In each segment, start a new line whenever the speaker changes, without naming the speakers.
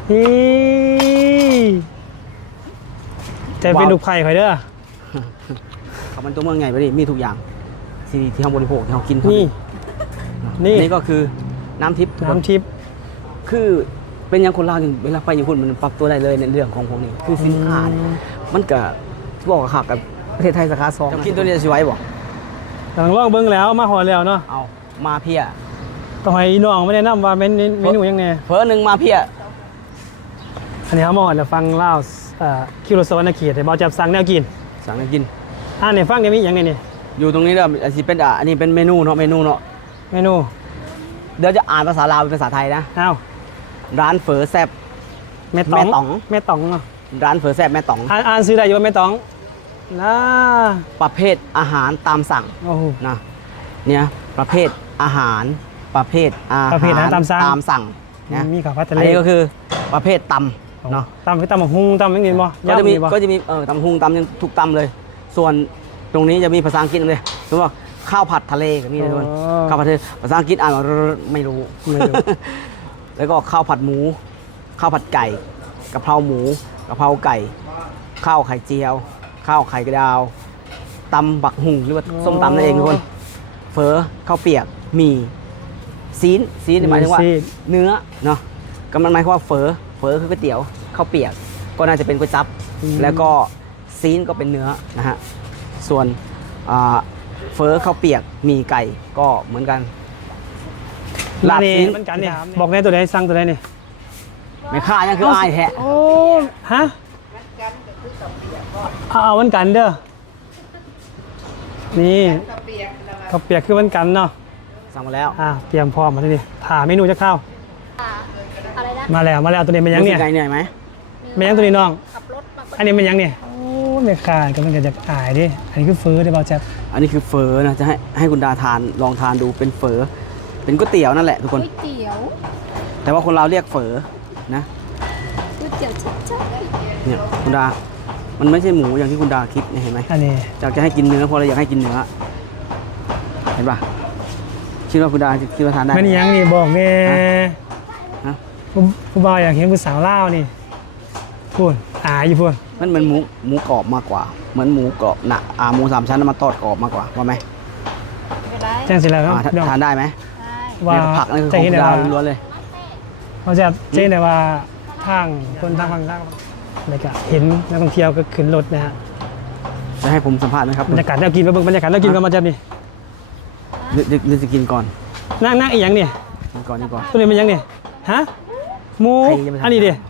จะเป็นลูกไผ่ข่อยเด้อ
เขามันตัวเมืองใหญ่ไปดิมีทุกอย่างที่เขาบริโภคที่เขากิน นี่ก็คือน้ำทิพย์คือเป็นอย่างคนลาวอย่างเวลาไปญี่ปุ่นมันปรับตัวได้เลยในเรื่องของพวกนี้คือสินค้ามันก็บอกกับประเทศไทยสาขาสองกินตัวนี้จะไหวบ่
กำลังลองเบิ้งแล้วมาหอแล้วเนาะ
เอามาเพีย
ต้องให้น้องไม่ได้นำว่าเมนูยังไง
เพิ่นหนึ่งมาเพีย
อันนี้เขามาหอแล้วฟังเล่าคิวโรสวรรณเขตแต่บอกจะสั่งแนวกินเนี่ยฟังเนี่ยมีอย่างไงนี่
อยู่ตรงนี้เด้ออันนี้เป็นเมนูเนาะเมนูเดี๋ยวจะอ่านภาษาลาวเป็นภาษาไทยนะร้านเฝอแซ่บ
แม่ต๋องเนาะ
ร้านเฝอแซ่บแม่ต๋อง
อ่านซื้อได้อยู่ว่าแม่ต๋องนะ
ประเภทอาหารตามสั่งนะเนี่ยประเภทอาหารตามสั่งนะ
มีข้าวผัดทะเล
อันนี้ก็คือประเภทตำเนาะ
ตำหุงตำยังไงบ่
ก็จะมีตำหุงตำยังทุกตำเลยส่วนตรงนี้จะมีภาษาอังกฤษเลยสมมติว่าข้าวผัดทะเลก็มีเลยทุกคนข้าวผัดทะเลภาษาอังกฤษอ่านไม่รู้แล้วก็ข้าวผัดหมูข้าวผัดไก่กะเพราหมูกะเพราไก่ข้าวไข่เจียวข้าวไข่กระดาวตำบักหุ่งหรือว่าส้มตำนั่นเองทุกคนเฝอข้าวเปียกมีซีนหมายถึงว่าเนื้อเนาะก็มันหมายความว่าเฝอคือก๋วยเตี๋ยวข้าวเปียกก็น่าจะเป็นก๋วยจั๊บแล้วก็ซีนก็เป็นเนื้อนะฮะส่วนเฝอข้าวเปียกมีไก่ก็เหมือนกัน
ลาบซีนเหมือนกันเนี่ยบอกในตัวไหนสั่งตัวไหนนี่
ไม่ค่ายังคืออายแท้
โอ้ฮะเอาวันกันเด้อนี่ข้าวเปียกคือวันกันเนาะ
สั่งมาแล้ว
เตรียมพร้อมมาทีนี้ถามเมนูจะเข้ามาแล้วตัวนี้เป็นยังเนี่ย
เหนื่อยไหม
เป็นยังตัวนี้น้องอันนี้เป็นยังเนี่ยโอ้ไม่ขาดก็มันจะอายดิอันนี้คือเฟอได้เปล่าแจ๊บ
อันนี้คือเฟอนะจะให้คุณดาทานลองทานดูเป็นเฟอเป็นก๋วยเตี๋ยวนั่นแหละทุกคน
ก๋วยเตี๋ยว
แต่ว่าคนเราเรียกเฟอนะ
ก๋วยเตี๋ยวชัด
ๆเนี่ยคุณดามันไม่ใช่หมูอย่างที่คุณดาคิดเห็นไหม
อันนี้
อยากจะให้กินเนื้อเพราะเราอยากให้กินเนื้อเห็นปะคิดว่าคุณดาคิดว่าทานได้
มันยังนี่บอกเนี่ยผู้บ่าวอยากเห็นผู้สาวเล่านี่พูดอยู่พูด
มันเหมือนหมูกรอบมากกว่าเหมือนหมูกรอบหนักหมู3 ชั้นมาทอดกรอบมากกว่าว่าไหม
แจ้งเสร็จแล้วครับ
ทานได้ไหม
ว่า
ผักนี่คือของดาวล้วนเลย
เขาจะเจ๊แต่ว่าทางคนทางฝั่งล่างบรรยากาศเห็นนักท่องเที่ยวก็ขึ้นรถนะฮะ
จะให้ผมสัมภาษณ์ไหมครับ
บรรยากาศเรากินไปเบิ่งบรรยากาศเรากินกันมาจะนี่
หรือจะกินก่อน
นั่งอีกอย่างเนี่ย
ก่อน
ตัวนี้เป็นยังเนี่ยฮะหมูอันนี้ดิ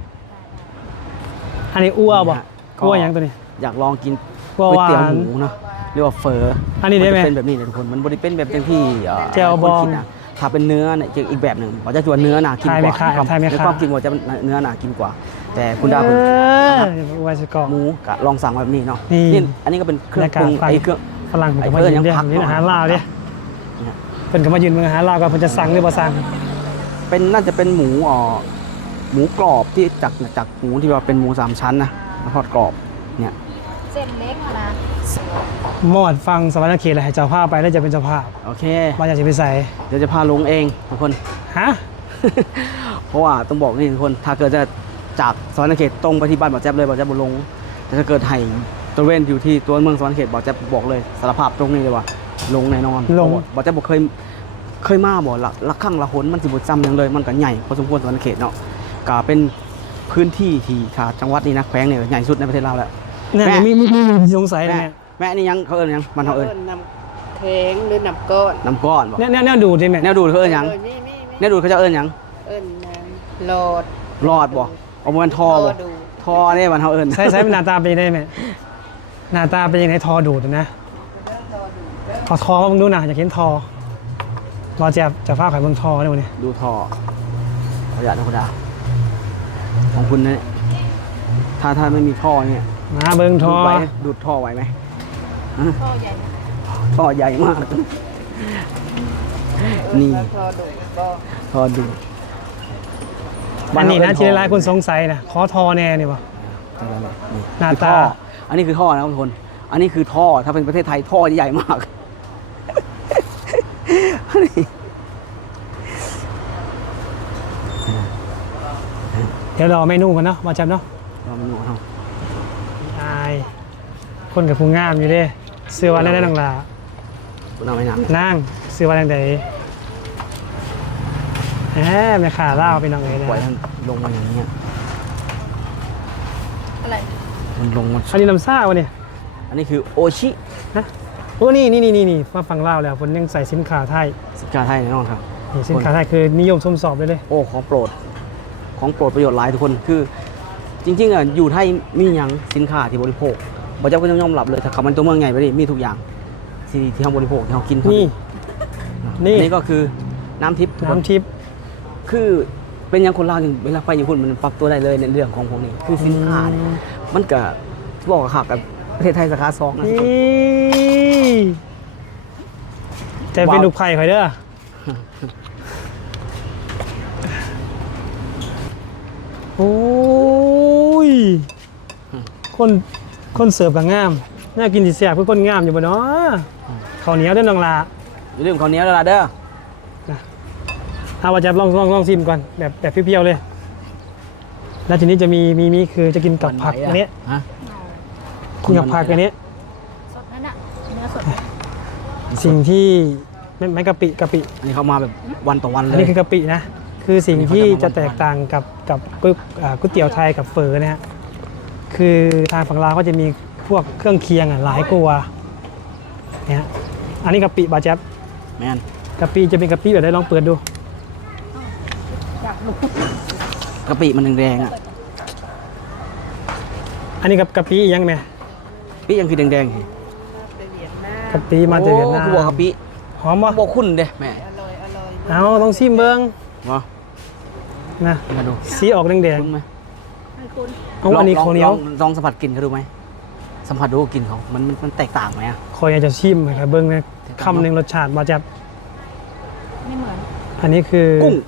อันนี้อ้วบ่อ้วอย่างตัวนี้
อยากลองกินก๋วยเตี๋ยวหมูเนาะเรียกว่าเฟอ
อันนี้ได้ไหม
เป็นแบบนี้เลยทุกคนมันบริเป็นแบบที่
เจียวบอง
ถ้าเป็นเนื้อเนี่ยจะอีกแบบหนึ่งว่าจะตัวเนื้อหนากินกว่าความจริงว่าจะเนื้อหนากินกว่าแต่คุณดาวเป็นหมูกะลองสั่งแบบนี้เนาะนี่อันนี้ก็เป็นเครื่องปรุงเครื่อง
ฝรั่งผมมายืนเนี่ยนี่อาหารลาวเนี่ยเป็นก็มายืนเมืองอาหารลาวก็เพิ่นจะสั่งหรือบ่สั่ง
เป็นน่าจะเป็นหมูกรอบที่จากหมูที่ว่าเป็นหมู3 ชั้นนะทอดกรอบเนี่ย
เส้นเล็กนะ
มอดฟังสวรรณเขตอะไรให้เจ้าภาพไปแล้วจะเป็นเจ้าภาพ
โอเค
ว่าจะไปใส่
เดี๋ยวจะพาลงเองทุกคนเพราะว่าต้องบอกนี่ทุกคนถ้าเกิดจะจากสวรรณเขตตรงไปที่บ้านบ่อแจ๊บเลยบ่อแจ๊บบ่ลงแต่ถ้าเกิดให้ตัวเว้นอยู่ที่ตัวเมืองสวรรณเขตบ่อแจ๊บบอกเลยสารภาพตรงนี้เลยว่าลงแน่นอนบ่อแจ๊บบอกเคยมาบ่ละข้างละหนมันสิบจำอย่างเลยมันก็ใหญ่พอสมควรสวรรณเขตเนาะก็เป็นพื้นที่ที่จังหวัดนี้นะแขวงเนี่ยใหญ่สุดในประเทศเราแหละ
แม่มีสงสัยนะ
แม่นี่ยังเขาเอิ้นยังมันเขาเอิ้น
น้ำแข็งหรือน้ำก้อน
บอก
แนวดูดใช่ไหม
แนวดูดเขาเอิ้นยังแนวดูดเขาจะเอิ้นยัง
หลอด
บ่เอามันทอบ่ทอเนี่ยมันเขาเอิ้น
ใช้หน้าตาเป็นยังไงแม่หน้าตาเป็นยังไงทอดูดนะขอทอมาดูหน่อยอยากเห็นทอรอจะฟ้าขายบนทอได้วันนี้
ดูทอขออนุญาตนะคุณดาของคุณเนี่ยถ้าไม่มีท่อเนี่ย
มาเบิ้งท่อ
ดูดท่อไหวไหม
ท่อใหญ่
ท่อใหญ่มากนี่ท่อดูด
อันนี้นะที่หลายคนสงสัยนะขอทอแน่นี่ป่ะหน้าตา
อันนี้คือท่อนะทุกคนอันนี้คือท่อถ้าเป็นประเทศไทยท่อใหญ่มาก
เดี๋ยวรอเมนูกันเนาะมาจับเนาะ
เราเมนูเขา
อายคนกับผู้งามอยู่เด้เสื้อวันได้ดังลา
คุณเอาไหมนะ
นั่งเสื้อวันดังใดแหมแม่ขาเล่าไปน้องเอ๋ยนะ
ปล่อยมันลงมาอย่างเงี้ย
อะไร
มันลงมา
อันนี้น้ำซ่าวะเนี่ย
อันนี้คือโอชิ
นะโอ้นี่มาฟังเล่าแล้วคนยังใส่สินค้าไทย
สินค้าไทยแน่นอนครับ
นี่สินค้าไทยคือนิยมชมสอบเลย
โอ้ของโปรดประโยชน์หลายทุกคนคือ จริงๆอ่ะอยู่ไทยมีอย่างสินค้าที่บริโภคบ่เจ้าก็ต้องยอมรับเลยถ้าขับมันตัวเมืองใหญ่ไปดิมีทุกอย่างที่เราบริโภคที่เรากิน
นี่ นี่
นี่ก็คือน้ำทิพย์ทุกคน
น้ำทิพย์
คือเป็นอย่างคนลาวอย่างเวลาไปญี่ปุ่นมันปรับตัวได้เลยในเรื่องของพวกนี้คือสินค้าเนี่ยมันก็บอกกับกับประเทศไทยสาขา2นะทุกคน
นี่แต่เป็นลูกไผ่ข่อยเด้อโอ้ยคนเสิร์ฟกับงามน่ากินสิแซ่บคือคนงามอยู่บ่เนาะข้าวเหนียวเด้อน้องลา
อย่าลืมข้าวเหนียวแล้วล่ะเด้อ
เอาว่าจะลองชิมก่อนแบบเปรี้ยวๆเลย แล้วทีนี้จะมีคือจะกินกับผักอันนี้
ฮะ
กินกับผักอันนี้
สดนั่นน่ะเนื้อสด
สิ่งที่ไม่กะปิ
อันนี้เขามาแบบวันต่อวันเล
อัน
ย
นี้คือกะปินะคือสิ่งที่จะแตกต่างกับก๋วยเตี๋ยวไทยกับเฝอนะฮะคือทางฝั่งลาวก็จะมีพวกเครื่องเคียงหลายกว่าเนี่ยฮะอันนี้กะปิบาแจ๊บ
แมน
กะปิจะเป็นกะปิแบบไหนลองเปิดดู
กะปิมันแดงๆอ่ะ
อันนี้กะปิยังไง
ปิยังคือแดงๆเห็น
กะปิมาจากเวียดนา
โอ้คือบอกกะปิ
หอมปะ
บอกคุณเด้แม่
อร่อยอร่อย
เอาต้องชิมเบิ้ง
วะ
นะ
มาดู
สีออกแดง
คุณไหม
ให้คุณ
ๆเอาอันนี้ข้าวเหนียว
ลองสัมผัสกลิ่นเขาดูไหมสัมผัสดูกลิ่นเขามันแตกต่างไหมอ่ะ
คอยอยากจะชิมนะครับเบิ้งนะคำหนึ่งรสชาติมาจาก
ไม่เหมือน
อันนี้คือ
กุ้ง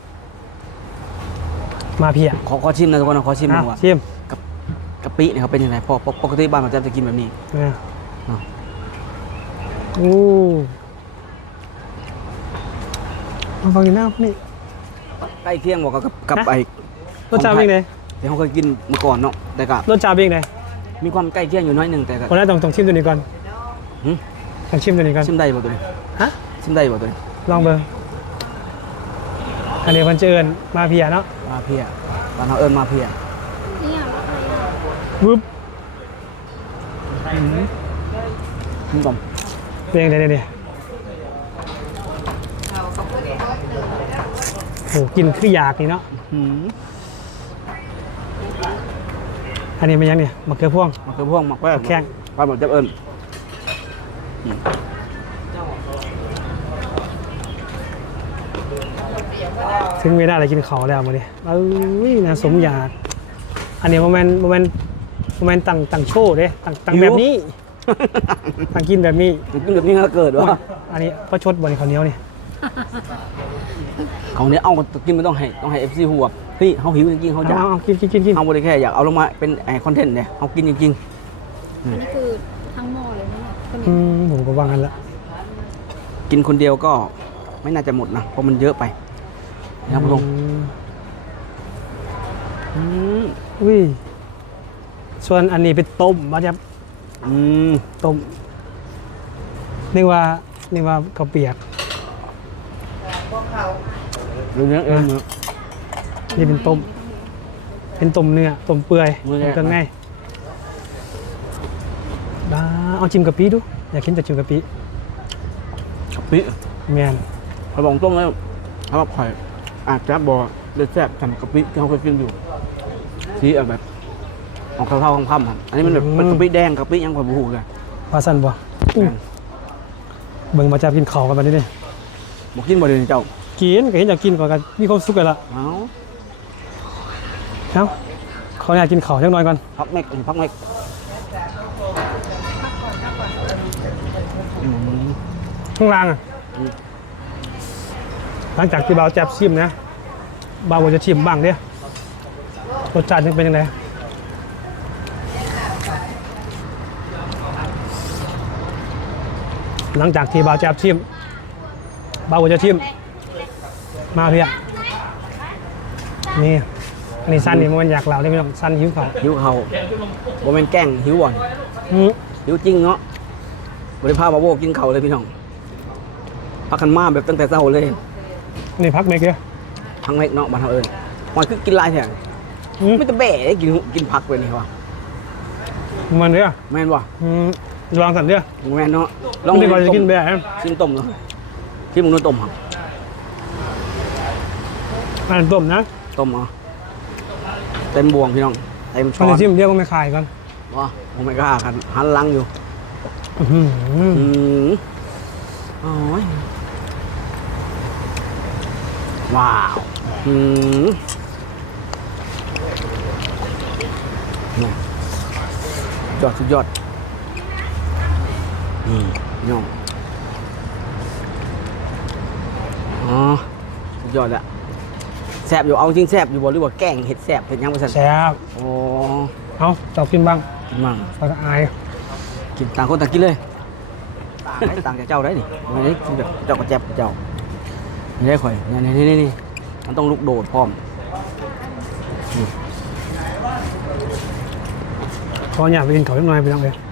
มาเพีย
ขอชิมนะทุกคนขอชิมห
อ่ะ
น่อยว่า
ชิม
กะปิเนี่ยเขาเป็นยังไงปกติบ้านเราจะกินแบบนี้
นะ
อ่ะ
อู้มาฟังดีหน้านี่
ใกล้เที่ยงบอกกับ
ฮะ
ไอ้
รสชาติเป็นไง
ที่เขาเคยกินเมื่อก่อนเนาะแต่ก็
รสชาติเป็นไง
มีความใกล้เที่ยงอยู่น้อยหนึ่งแต่ก็
คนแรกต้องชิมตัวนี้ก่อน
หึ
ต้องชิมตัวนี้ก่อน
ชิมได้บ่ตัวนี้
ฮะ
ชิมได้บ่ตัวนี้
ลองเบิ้งอันนี้มันจะเอิญมาเพียเนาะ
มาเพียบ้านเราเอิญมาเพีย
เนี่ยอะไรอ่ะ
วึบ
คุณผู้ชม
เป็นยังไงเนี่ยโอ้กินคืออยากนี่เนาะ
หืม
อันนี้เป็นยังเนี่ยมะเขือพวง
มันคือพวกหมักแป้ง
แข้ง
บ้านผมจะเอิญ
ถึงเวลาอะไรกินเขาวแล้วมาดิเอ้ยนะสมอยากอันนี้โมเมนต์ต่างโชว์เด้ต่างแบบนี้ต่างกินแบบนี้
กินแบบนี้ก็เกิดวะ
อันนี้ก็ชดบนข้าวเหนียวนี่
ของเนี้ยเอากินไม่ต้องให้ FC หัวเฮ้ยเขาหิวจริงๆเขาอยาก
เอากิน
เอาบริแค่อยากเอาลงมาเป็นไอคอนเทนต์เนี่ยเขากินจริง
อันนี้คือทั้งหม้อเลยนะเนี่ยคน
อื
นี้
ผมก็วางกันละ
ๆ กินคนเดียวก็ไม่น่าจะหมดนะเพราะมันเยอะไปนะครับผู้ชม
อุ้ยส่วนอันนี้เป็นต้มมาจะ
อืม
ต้มนึกว่าข้าวเปียก
เรื่องนี้เองเนอะ
นี่เป็นต้มเนื้อต้มเปื่อย
มื้อแรก
กันง่ายบ้าเอาจิ้มกะปิดูอยากกินแต่จิ้มกะปิ
กะปิ
แมน
เขาบอกตรงเลยเขาบอกข่อยอาจจะบอกเลือดแซ่บทำกะปิที่เขาเคยกินอยู่สีแบบออกเท่าๆค่ำๆครับอันนี้มันแบบมันกะปิแดงกะปิยังข่อยบูฮูเลย
ปลาสั้นบ่อู้เบิ่งมาจะกินข้าวกันบัดนี้นี่
บอกกินบ่เดี๋ยวนี้เจ้า
กินก็เห็นอยากกินก่อนกันมีความสุขกันละ
เอา
เอ้าขออยากกินข้าวจังหน่อยก่อน
พักเม็กอืม
ข้างล่างอ่ะหลังจากที่บ่าวแจ๊บชิมนะบ่าวจะชิมบ้างเด้รสชาติจะเป็นยังไงหลังจากที่บ่าวแจ๊บชิมบ่าวจะชิมมาเพียนี่อันนี้สั้นนี่มันอยากเหล่าได้พี่น้องสั้นหิวเขา
หิวเขาบ่แม่นแกล้งหิวบ่อน
อืม
หิวจริงเนาะบ่ได้พาบาโบกินเขาวเลยพี่น้องพักกันมาแบบตั้งแต่เช้าเลย
นี่พักเมกเยอะ
ทั้งเม็กเนาะบ้านเฮาเอิ้นมันคือกินหลายแท้
อืม
ไม่แต่แบ่กินผักไปนี่วะ
มันเด้อ
แม่นบ่
อืมลองสั่นเด้อ
แม่นเนาะ
ลองดีกว่าจะกินแบบ
ชิมต้มเนาะชิมมึงดูต้มครับ
อ่านต้มนะ
ต้มเหรอเต็มบวงพี่น้องเต็มช้
มั
อน น
จะชิมเดียวก็ไม่ขายกัน
ว้าผมไม่กล้ากันหันหลังอยู่
อื้อหือ
อืมโอ้ยว้าวอืมเนี่ยยอดสุดยอดพี่น้องอ๋อสุดยอดแล้วแสบอยู่เอาจริงแสบอยู่บ่หรือว่าแกล้งเห็ดแสบเห็ดยังบ่สั่น
แซ่บ
โอ้
เอาเจ้ากินบ้าง
กินมั่ง
แล้วก็อาย
กินต่างคนต่างกินเลยต่างจากเจ้าได้นี่ไม่ได้กินแบบเจ้ากระแจบเจ้าไม่ได้ข่อยนี่มันต้องลุกโดดพร้อม
ขออยากไปกินเขาเล็กน้อยไปลองเลย